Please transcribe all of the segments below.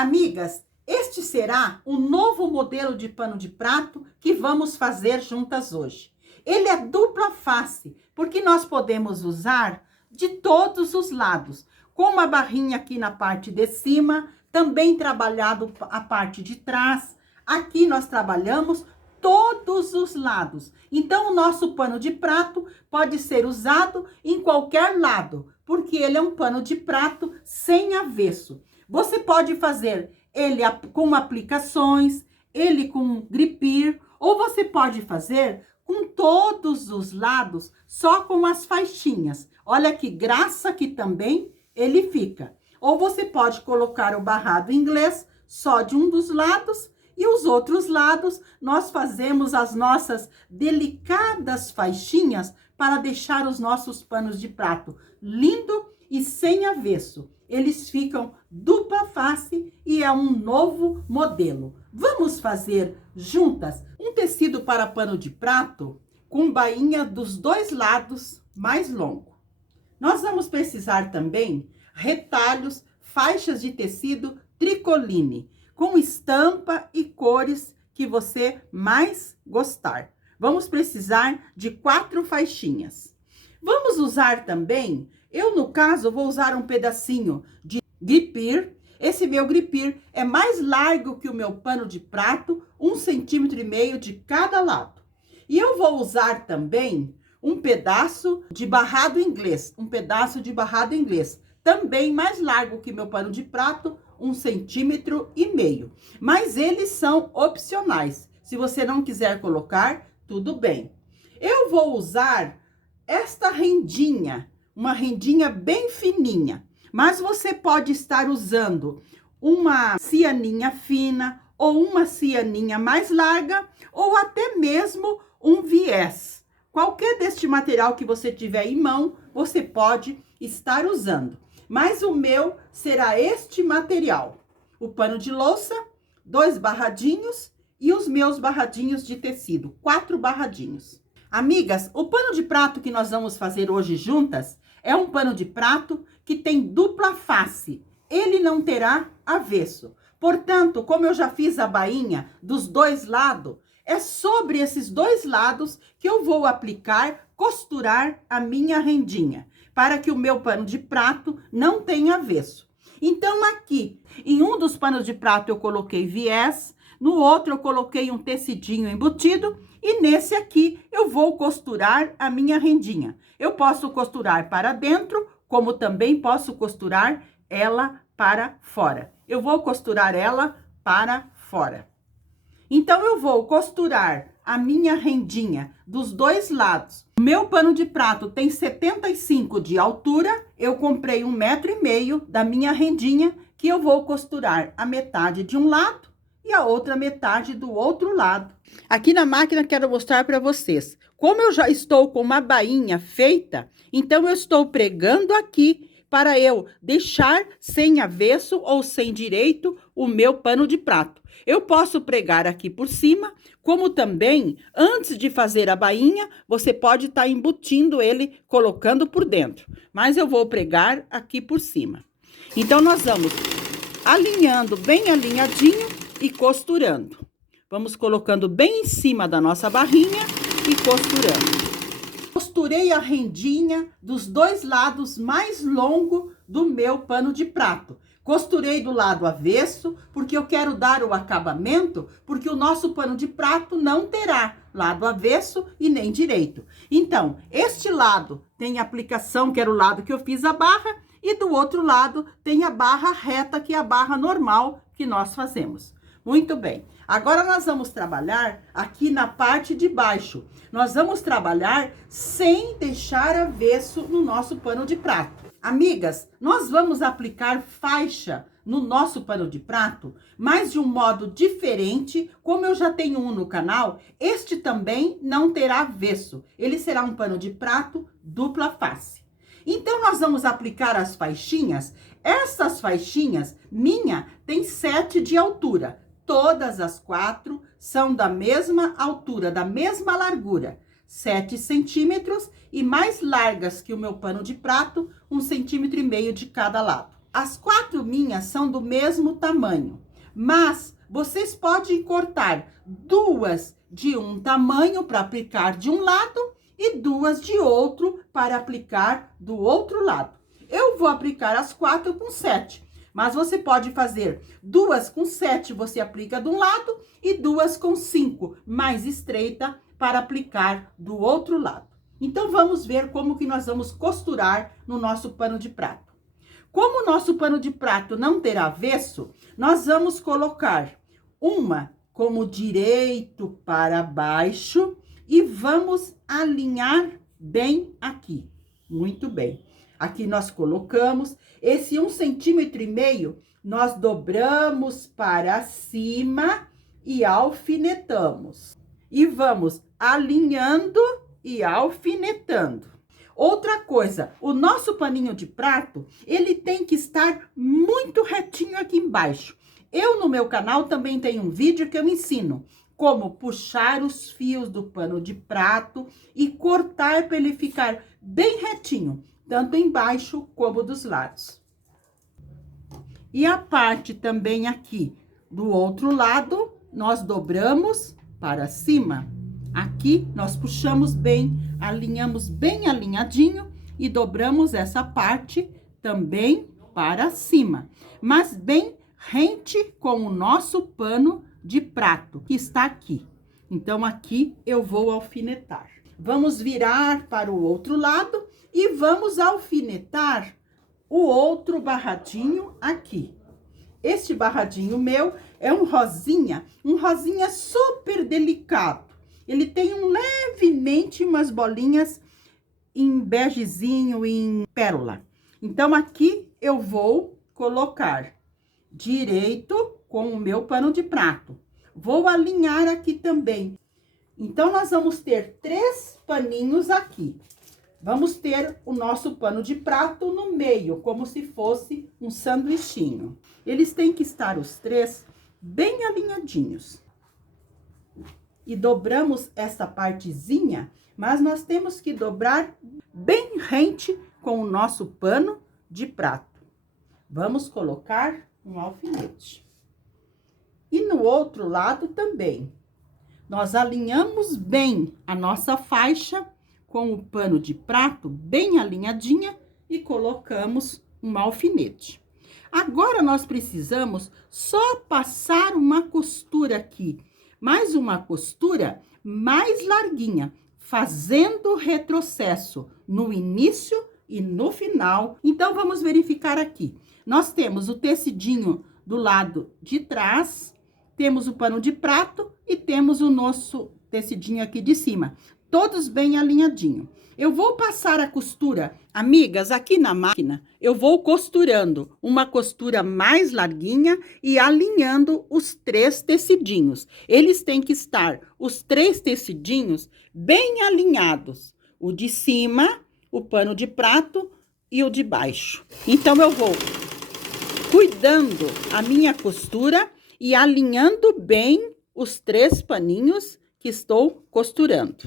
Amigas, este será o novo modelo de pano de prato que vamos fazer juntas hoje. Ele é dupla face, porque nós podemos usar de todos os lados, com uma barrinha aqui na parte de cima, também trabalhado a parte de trás. Aqui nós trabalhamos todos os lados. Então, o nosso pano de prato pode ser usado em qualquer lado, porque ele é um pano de prato sem avesso. Você pode fazer ele com aplicações, ele com gripir, ou você pode fazer com todos os lados, só com as faixinhas. Olha que graça que também ele fica. Ou você pode colocar o barrado inglês só de um dos lados, e os outros lados nós fazemos as nossas delicadas faixinhas para deixar os nossos panos de prato lindo e sem avesso. Eles ficam dupla face e é um novo modelo. Vamos fazer juntas um tecido para pano de prato com bainha dos dois lados mais longo. Nós vamos precisar também retalhos, faixas de tecido tricoline, com estampa e cores que você mais gostar. Vamos precisar de 4 faixinhas. Vamos usar também, eu no caso vou usar um pedacinho de gripir. Esse meu gripir é mais largo que o meu pano de prato, 1,5 cm de cada lado. E eu vou usar também um pedaço de barrado inglês, também mais largo que meu pano de prato, 1,5 cm. Mas eles são opcionais. Se você não quiser colocar, tudo bem. Eu vou usar esta rendinha, uma rendinha bem fininha. Mas você pode estar usando uma cianinha fina, ou uma cianinha mais larga, ou até mesmo um viés. Qualquer deste material que você tiver em mão, você pode estar usando. Mas o meu será este material. O pano de louça, 2 barradinhos e os meus barradinhos de tecido, 4 barradinhos. Amigas, o pano de prato que nós vamos fazer hoje juntas é um pano de prato que tem dupla face. Ele não terá avesso. Portanto, como eu já fiz a bainha dos dois lados, é sobre esses dois lados que eu vou aplicar, costurar a minha rendinha, para que o meu pano de prato não tenha avesso. Então, aqui, em um dos panos de prato eu coloquei viés, no outro eu coloquei um tecidinho embutido, e nesse aqui eu vou costurar a minha rendinha. Eu posso costurar para dentro, como também posso costurar ela para fora. Eu vou costurar ela para fora. Então, eu vou costurar a minha rendinha dos dois lados. O meu pano de prato tem 75 de altura. Eu comprei 1,5 m da minha rendinha, que eu vou costurar a metade de um lado e a outra metade do outro lado. Aqui na máquina quero mostrar para vocês. Como eu já estou com uma bainha feita, então eu estou pregando aqui para eu deixar sem avesso ou sem direito o meu pano de prato. Eu posso pregar aqui por cima, como também, antes de fazer a bainha, você pode estar embutindo ele, colocando por dentro. Mas eu vou pregar aqui por cima. Então, nós vamos alinhando bem alinhadinho e costurando. Vamos colocando bem em cima da nossa barrinha e costurando. Costurei a rendinha dos dois lados mais longo do meu pano de prato. Costurei do lado avesso, porque eu quero dar o acabamento, porque o nosso pano de prato não terá lado avesso e nem direito. Então, este lado tem aplicação, que era o lado que eu fiz a barra, e do outro lado tem a barra reta, que é a barra normal que nós fazemos. Muito bem. Agora, nós vamos trabalhar aqui na parte de baixo. Nós vamos trabalhar sem deixar avesso no nosso pano de prato. Amigas, nós vamos aplicar faixa no nosso pano de prato, mas de um modo diferente. Como eu já tenho um no canal, este também não terá avesso. Ele será um pano de prato dupla face. Então, nós vamos aplicar as faixinhas. Essas faixinhas, minha, tem 7 de altura. Todas as 4 são da mesma altura, da mesma largura. 7 centímetros e mais largas que o meu pano de prato, 1,5 cm de cada lado. As 4 minhas são do mesmo tamanho, mas vocês podem cortar 2 de um tamanho para aplicar de um lado e 2 de outro para aplicar do outro lado. Eu vou aplicar as 4 com 7, mas você pode fazer 2 com 7, você aplica de um lado, e 2 com 5, mais estreita, para aplicar do outro lado. Então, vamos ver como que nós vamos costurar no nosso pano de prato. Como o nosso pano de prato não terá avesso, nós vamos colocar uma como direito para baixo e vamos alinhar bem aqui. Muito bem. Aqui nós colocamos esse 1,5 centímetro, nós dobramos para cima e alfinetamos. E vamos alinhando e alfinetando. Outra coisa, o nosso paninho de prato, ele tem que estar muito retinho aqui embaixo. Eu, no meu canal, também tenho um vídeo que eu ensino como puxar os fios do pano de prato e cortar para ele ficar bem retinho, tanto embaixo como dos lados. E a parte também aqui do outro lado, nós dobramos para cima. Aqui, nós puxamos bem, alinhamos bem alinhadinho e dobramos essa parte também para cima, mas bem rente com o nosso pano de prato, que está aqui. Então, aqui eu vou alfinetar. Vamos virar para o outro lado e vamos alfinetar o outro barradinho aqui. Este barradinho meu é um rosinha super delicado. Ele tem levemente umas bolinhas em begezinho, em pérola. Então, aqui eu vou colocar direito com o meu pano de prato. Vou alinhar aqui também. Então, nós vamos ter 3 paninhos aqui. Vamos ter o nosso pano de prato no meio, como se fosse um sanduichinho. Eles têm que estar os 3 bem alinhadinhos. E dobramos essa partezinha, mas nós temos que dobrar bem rente com o nosso pano de prato. Vamos colocar um alfinete. E no outro lado também. Nós alinhamos bem a nossa faixa com o pano de prato bem alinhadinha e colocamos um alfinete. Agora, nós precisamos só passar uma costura aqui, mais uma costura mais larguinha, fazendo retrocesso no início e no final. Então, vamos verificar aqui. Nós temos o tecidinho do lado de trás, temos o pano de prato e temos o nosso tecidinho aqui de cima, todos bem alinhadinho. Eu vou passar a costura, amigas, aqui na máquina, eu vou costurando uma costura mais larguinha e alinhando os 3 tecidinhos. Eles têm que estar, os 3 tecidinhos, bem alinhados. O de cima, o pano de prato e o de baixo. Então, eu vou cuidando a minha costura e alinhando bem os 3 paninhos que estou costurando.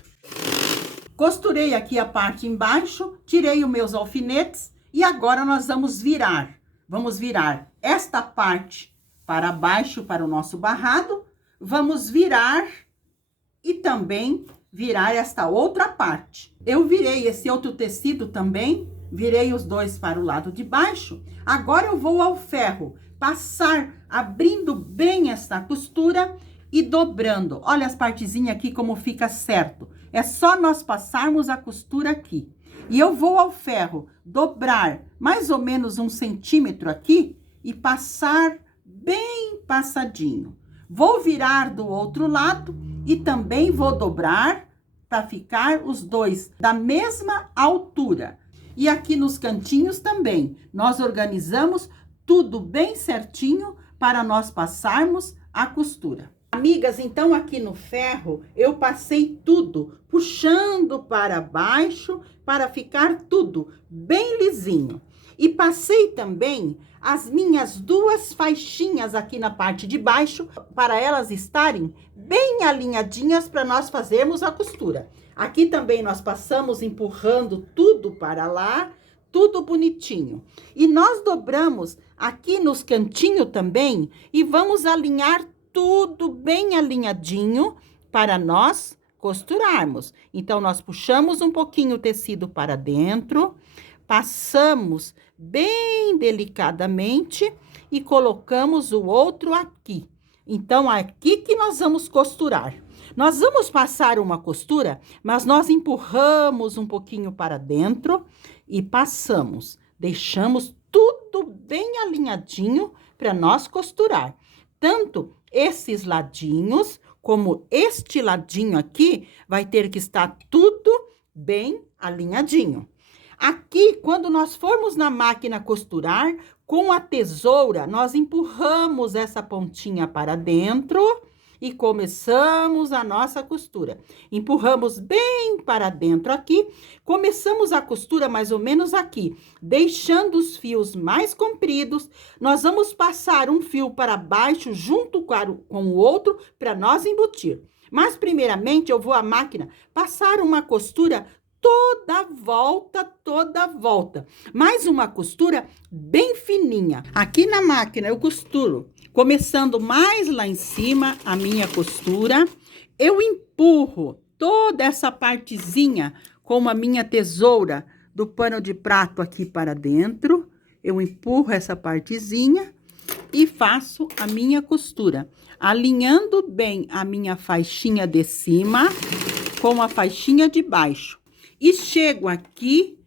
Costurei aqui a parte embaixo, tirei os meus alfinetes e agora nós vamos virar. Vamos virar esta parte para baixo para o nosso barrado, vamos virar e também virar esta outra parte. Eu virei esse outro tecido também, virei os 2 para o lado de baixo. Agora eu vou ao ferro, passar abrindo bem essa costura e dobrando. Olha as partezinhas aqui como fica certo. É só nós passarmos a costura aqui. E eu vou ao ferro dobrar mais ou menos 1 centímetro aqui e passar bem passadinho. Vou virar do outro lado e também vou dobrar para ficar os 2 da mesma altura. E aqui nos cantinhos também, nós organizamos tudo bem certinho para nós passarmos a costura. Amigas, então aqui no ferro eu passei tudo, puxando para baixo para ficar tudo bem lisinho. E passei também as minhas 2 faixinhas aqui na parte de baixo, para elas estarem bem alinhadinhas para nós fazermos a costura. Aqui também nós passamos empurrando tudo para lá, tudo bonitinho. E nós dobramos aqui nos cantinhos também e vamos alinhar tudo bem alinhadinho para nós costurarmos. Então, nós puxamos um pouquinho o tecido para dentro, passamos bem delicadamente e colocamos o outro aqui. Então, aqui que nós vamos costurar. Nós vamos passar uma costura, mas nós empurramos um pouquinho para dentro e passamos. Deixamos tudo bem alinhadinho para nós costurar. Tanto esses ladinhos, como este ladinho aqui, vai ter que estar tudo bem alinhadinho. Aqui, quando nós formos na máquina costurar, com a tesoura, nós empurramos essa pontinha para dentro e começamos a nossa costura. Empurramos bem para dentro aqui, começamos a costura mais ou menos aqui, deixando os fios mais compridos. Nós vamos passar um fio para baixo junto com o outro para nós embutir. Mas, primeiramente, eu vou à máquina passar uma costura toda volta. Mais uma costura bem fininha. Aqui na máquina eu costuro, começando mais lá em cima a minha costura. Eu empurro toda essa partezinha com a minha tesoura do pano de prato aqui para dentro. Eu empurro essa partezinha e faço a minha costura, alinhando bem a minha faixinha de cima com a faixinha de baixo. E chego aqui,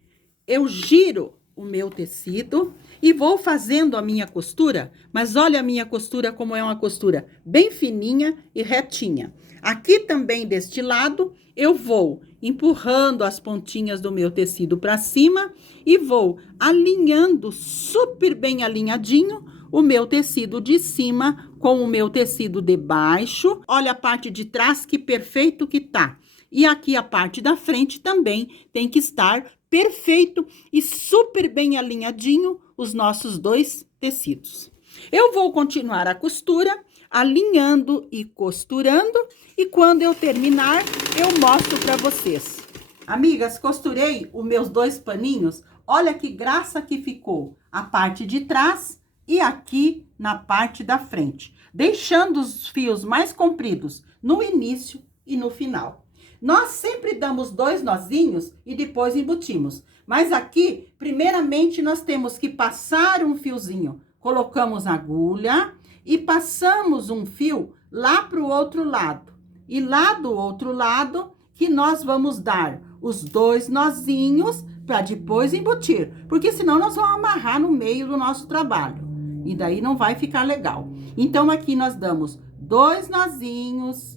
eu giro o meu tecido e vou fazendo a minha costura, mas olha a minha costura como é uma costura bem fininha e retinha. Aqui também deste lado, eu vou empurrando as pontinhas do meu tecido para cima e vou alinhando super bem alinhadinho o meu tecido de cima com o meu tecido de baixo. Olha a parte de trás que perfeito que tá. E aqui a parte da frente também tem que estar perfeito e super bem alinhadinho os nossos dois tecidos. Eu vou continuar a costura, alinhando e costurando, e quando eu terminar, eu mostro para vocês. Amigas, costurei os meus dois paninhos, olha que graça que ficou a parte de trás e aqui na parte da frente, deixando os fios mais compridos no início e no final. Nós sempre damos 2 nozinhos e depois embutimos. Mas aqui, primeiramente, nós temos que passar um fiozinho. Colocamos a agulha e passamos um fio lá para o outro lado. E lá do outro lado, que nós vamos dar os 2 nozinhos para depois embutir. Porque senão nós vamos amarrar no meio do nosso trabalho. E daí não vai ficar legal. Então, aqui nós damos 2 nozinhos.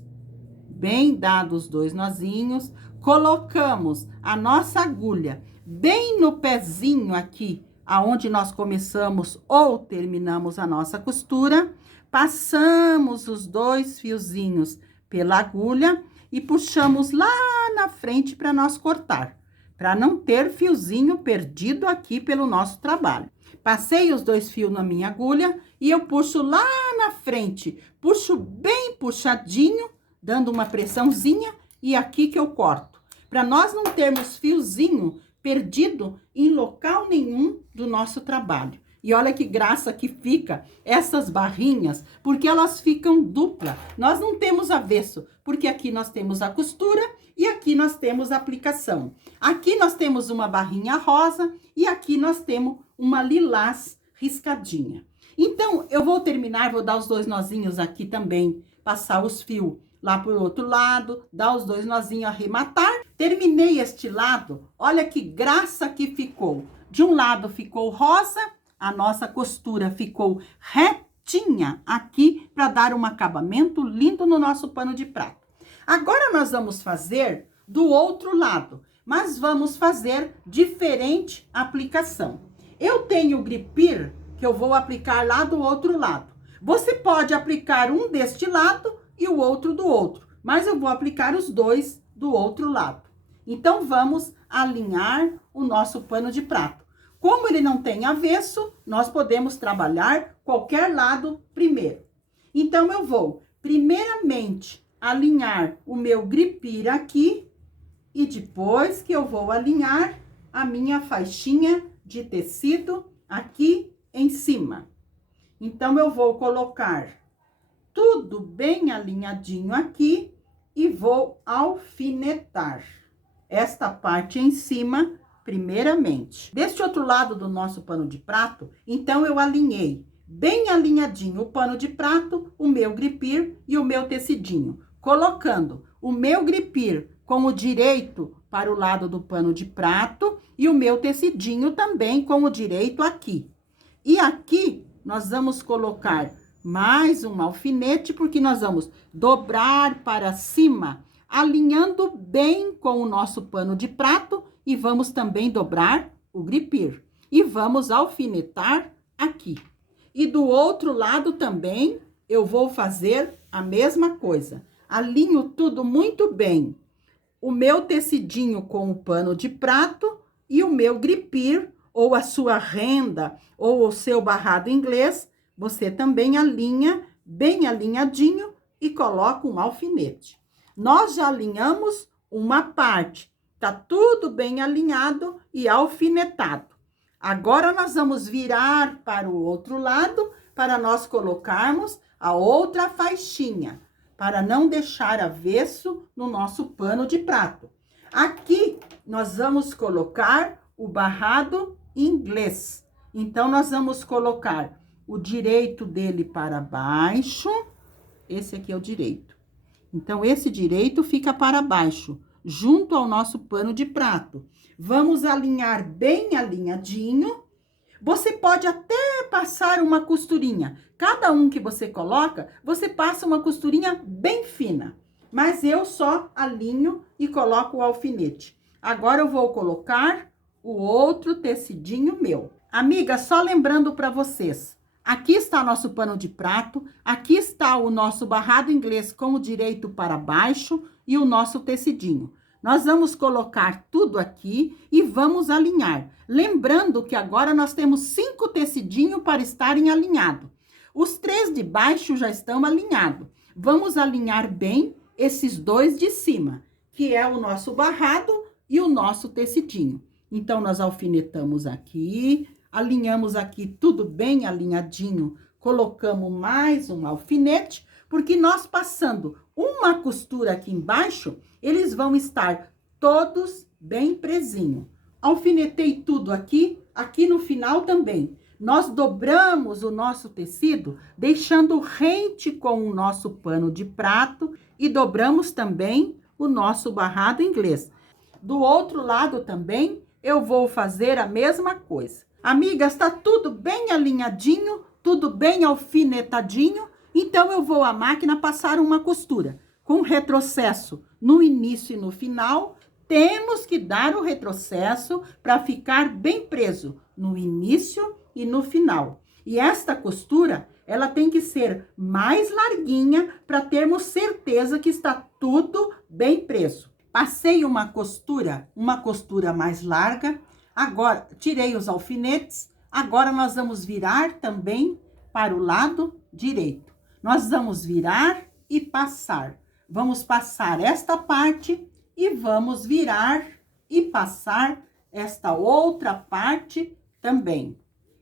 Bem dados 2 nozinhos, colocamos a nossa agulha bem no pezinho aqui, aonde nós começamos ou terminamos a nossa costura, passamos os 2 fiozinhos pela agulha e puxamos lá na frente para nós cortar, para não ter fiozinho perdido aqui pelo nosso trabalho. Passei os 2 fios na minha agulha e eu puxo lá na frente, puxo bem puxadinho, dando uma pressãozinha e aqui que eu corto. Para nós não termos fiozinho perdido em local nenhum do nosso trabalho. E olha que graça que fica essas barrinhas, porque elas ficam dupla. Nós não temos avesso, porque aqui nós temos a costura e aqui nós temos a aplicação. Aqui nós temos uma barrinha rosa e aqui nós temos uma lilás riscadinha. Então, eu vou terminar, vou dar os 2 nozinhos aqui também, passar os fios lá pro outro lado, dar os 2 nozinhos, arrematar. Terminei este lado, olha que graça que ficou. De um lado ficou rosa, a nossa costura ficou retinha aqui para dar um acabamento lindo no nosso pano de prato. Agora nós vamos fazer do outro lado, mas vamos fazer diferente aplicação. Eu tenho o gripir que eu vou aplicar lá do outro lado. Você pode aplicar um deste lado e o outro do outro, mas eu vou aplicar os 2 do outro lado. Então, vamos alinhar o nosso pano de prato. Como ele não tem avesso, nós podemos trabalhar qualquer lado primeiro. Então, eu vou, primeiramente, alinhar o meu gripir aqui, e depois que eu vou alinhar a minha faixinha de tecido aqui em cima. Então, eu vou colocar tudo bem alinhadinho aqui e vou alfinetar esta parte em cima, primeiramente. Deste outro lado do nosso pano de prato, então, eu alinhei bem alinhadinho o pano de prato, o meu gripir e o meu tecidinho, colocando o meu gripir com o direito para o lado do pano de prato e o meu tecidinho também com o direito aqui. E aqui, nós vamos colocar mais um alfinete, porque nós vamos dobrar para cima, alinhando bem com o nosso pano de prato e vamos também dobrar o gripir. E vamos alfinetar aqui. E do outro lado também, eu vou fazer a mesma coisa. Alinho tudo muito bem. O meu tecidinho com o pano de prato e o meu gripir, ou a sua renda, ou o seu barrado inglês, você também alinha bem alinhadinho e coloca um alfinete. Nós já alinhamos uma parte, tá tudo bem alinhado e alfinetado. Agora, nós vamos virar para o outro lado, para nós colocarmos a outra faixinha, para não deixar avesso no nosso pano de prato. Aqui, nós vamos colocar o barrado inglês. Então, nós vamos colocar o direito dele para baixo. Esse aqui é o direito. Então, esse direito fica para baixo, junto ao nosso pano de prato. Vamos alinhar bem alinhadinho. Você pode até passar uma costurinha. Cada um que você coloca, você passa uma costurinha bem fina. Mas eu só alinho e coloco o alfinete. Agora, eu vou colocar o outro tecidinho meu. Amiga, só lembrando para vocês, aqui está nosso pano de prato, aqui está o nosso barrado inglês com o direito para baixo e o nosso tecidinho. Nós vamos colocar tudo aqui e vamos alinhar. Lembrando que agora nós temos 5 tecidinhos para estarem alinhados. Os 3 de baixo já estão alinhados. Vamos alinhar bem esses 2 de cima, que é o nosso barrado e o nosso tecidinho. Então, nós alfinetamos aqui, alinhamos aqui tudo bem alinhadinho, colocamos mais um alfinete, porque nós passando uma costura aqui embaixo, eles vão estar todos bem presinho. Alfinetei tudo aqui, aqui no final também. Nós dobramos o nosso tecido, deixando rente com o nosso pano de prato e dobramos também o nosso barrado inglês. Do outro lado também, eu vou fazer a mesma coisa. Amigas, tá tudo bem alinhadinho, tudo bem alfinetadinho, então eu vou à máquina passar uma costura. Com retrocesso no início e no final, temos que dar o retrocesso para ficar bem preso no início e no final. E esta costura, ela tem que ser mais larguinha para termos certeza que está tudo bem preso. Passei uma costura mais larga. Agora, tirei os alfinetes. Agora, nós vamos virar também para o lado direito. Nós vamos virar e passar. Vamos passar esta parte e vamos virar e passar esta outra parte também.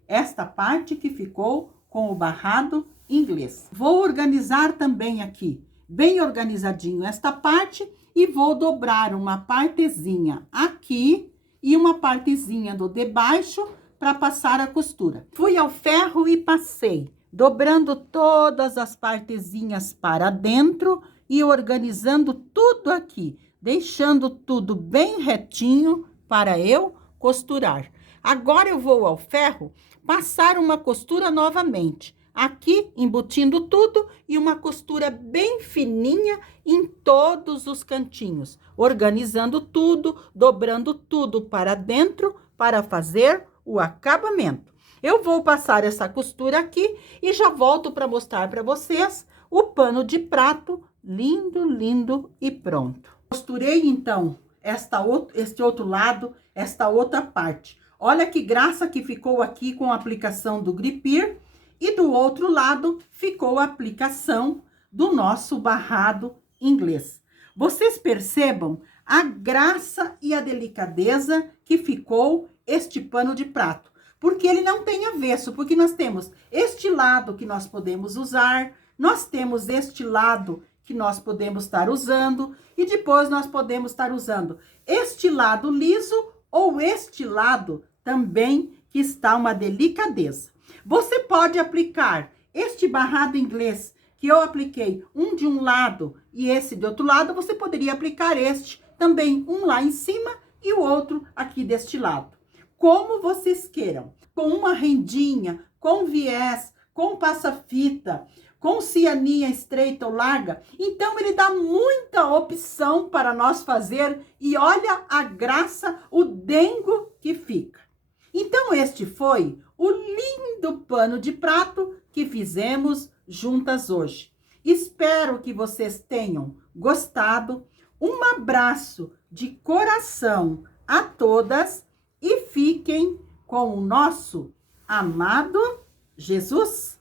Esta parte que ficou com o barrado inglês. Vou organizar também aqui, bem organizadinho esta parte, e vou dobrar uma partezinha aqui e uma partezinha do debaixo para passar a costura. Fui ao ferro e passei, dobrando todas as partezinhas para dentro e organizando tudo aqui, deixando tudo bem retinho para eu costurar. Agora eu vou ao ferro passar uma costura novamente, aqui embutindo tudo e uma costura bem fininha em todos os cantinhos, organizando tudo, dobrando tudo para dentro para fazer o acabamento. Eu vou passar essa costura aqui e já volto para mostrar para vocês o pano de prato lindo, lindo e pronto. Costurei então este outro lado, esta outra parte. Olha que graça que ficou aqui com a aplicação do gripir. E do outro lado, ficou a aplicação do nosso barrado inglês. Vocês percebam a graça e a delicadeza que ficou este pano de prato. Porque ele não tem avesso, porque nós temos este lado que nós podemos usar, nós temos este lado que nós podemos estar usando, e depois nós podemos estar usando este lado liso ou este lado também que está uma delicadeza. Você pode aplicar este barrado inglês que eu apliquei, um de um lado e esse de outro lado, você poderia aplicar este também, um lá em cima e o outro aqui deste lado. Como vocês queiram, com uma rendinha, com viés, com passa-fita, com cianinha estreita ou larga. Então, ele dá muita opção para nós fazer e olha a graça, o dengo que fica. Então, este foi o lindo pano de prato que fizemos juntas hoje. Espero que vocês tenham gostado. Um abraço de coração a todas e fiquem com o nosso amado Jesus.